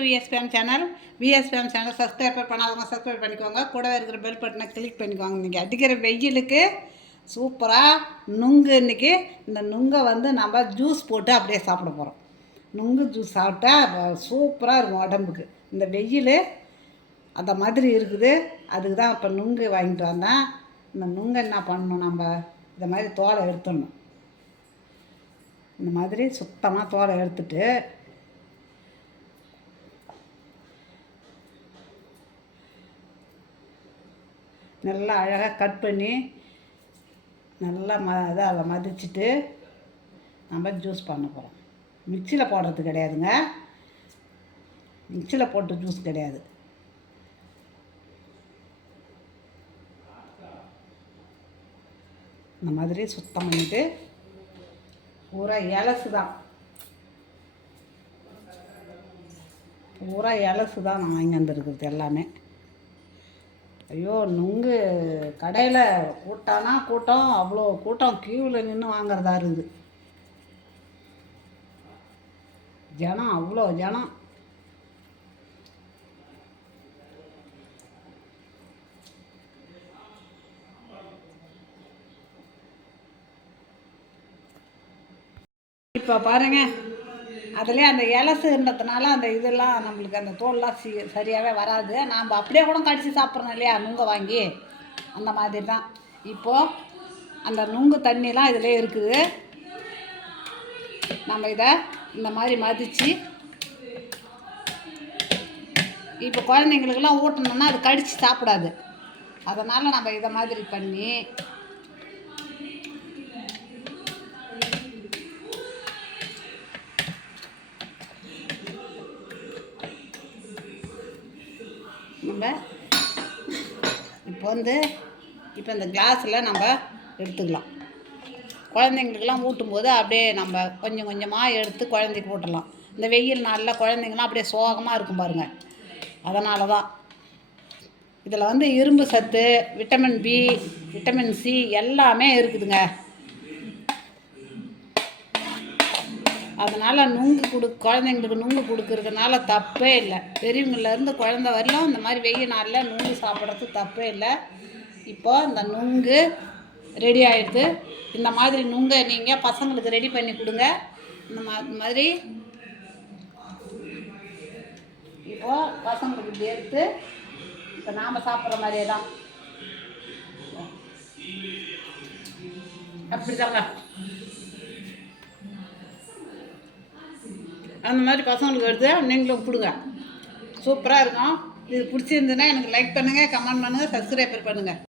V S P M channel V S P M channel subscribe பண்ணாதவங்க subscribe பண்ணிக்கோங்க. கூட இருக்கிற பெல் பட்டனை கிளிக் பண்ணிக்கோங்க. நீங்கள் அடிக்கிற வெயிலுக்கு சூப்பராக நுங்கு இன்றைக்கி இந்த நுங்கை வந்து நம்ம ஜூஸ் போட்டு அப்படியே சாப்பிட போகிறோம் நுங்கு ஜூஸ் சாப்பிட்டா சூப்பராக இருக்கும் உடம்புக்கு. இந்த வெயில் அந்த மாதிரி இருக்குது. அதுக்கு தான் இப்போ நுங்கு வாங்கிட்டு வந்தேன். இந்த நுங்கை என்ன பண்ணணும் நம்ம? இந்த மாதிரி தோலை எடுத்துடணும். இந்த மாதிரி சுத்தமாக தோலை எடுத்துட்டு நல்லா அழகாக கட் பண்ணி நல்லா ம இதாக அதை மதிச்சுட்டு நம்ம ஜூஸ் பண்ண போகிறோம் மிக்சியில் போடுறது கிடையாதுங்க. மிக்சியில் போட்டு ஜூஸ் கிடையாது. இந்த மாதிரி சுத்தம் பண்ணிட்டு பூரா இலசு தான் பூரா இலசு தான் நான் வாங்கி வந்துருக்குறது எல்லாமே. ஐயோ நுங்கு கடையில் கூட்டானா கூட்டம் அவ்வளோ கூட்டம் கியூவில் நின்று வாங்குறதா இருக்குது ஜனம் அவ்வளோ ஜனம். இப்போ பாருங்க. அதுலேயே அந்த இலசுன்றதுனால அந்த இதெல்லாம் நம்மளுக்கு அந்த தோல்லாம் சி சரியாகவே வராது. நாம் அப்படியே கூட கடிச்சு சாப்பிட்றோம் இல்லையா? நுங்கை வாங்கி. அந்த மாதிரி தான் இப்போது அந்த நுங்கு தண்ணிலாம் இதிலே இருக்குது. நம்ம இதை இந்த மாதிரி மதித்து இப்போ குழந்தைங்களுக்கெல்லாம் ஊட்டணுன்னா அது கடித்து சாப்பிடாது. அதனால் நம்ம இதை மாதிரி பண்ணி நம்ம இப்போ வந்து இப்போ இந்த கிளாஸில் நம்ம எடுத்துக்கலாம். குழந்தைங்களுக்கெல்லாம் ஊட்டும்போது அப்படியே நம்ம கொஞ்சம் கொஞ்சமாக எடுத்து குழந்தைக்கு ஊட்டலாம். இந்த வெயில் நாளில் குழந்தைங்களாம் அப்படியே சோகமாக இருக்கும் பாருங்கள் அதனால தான் இதில் வந்து இரும்பு சத்து விட்டமின் பி விட்டமின் சி எல்லாமே இருக்குதுங்க. அதனால் நுங்கு கொடு குழந்தைங்களுக்கு நுங்கு கொடுக்கறதுனால தப்பே இல்லை. பெரியவங்கள்லேருந்து குழந்த வரலாம் இந்த மாதிரி வெயில் நாளில் நுங்கு சாப்பிட்றது தப்பே இல்லை. இப்போ இந்த நுங்கு ரெடி ஆகிடுது இந்த மாதிரி நுங்கை நீங்கள் பசங்களுக்கு ரெடி பண்ணி கொடுங்க. இந்த மாதிரி இப்போ பசங்களுக்கு இப்படி எடுத்து இப்போ நாம் சாப்பிட்ற மாதிரியே தான். அப்படி தாங்க அந்த மாதிரி பசங்களுக்கு எடுத்து நீங்களும் கொடுங்க. சூப்பராக இருக்கும். இது பிடிச்சிருந்துன்னா எனக்கு லைக் பண்ணுங்கள் கமெண்ட் பண்ணுங்கள் சப்ஸ்கிரைபர் பண்ணுங்கள்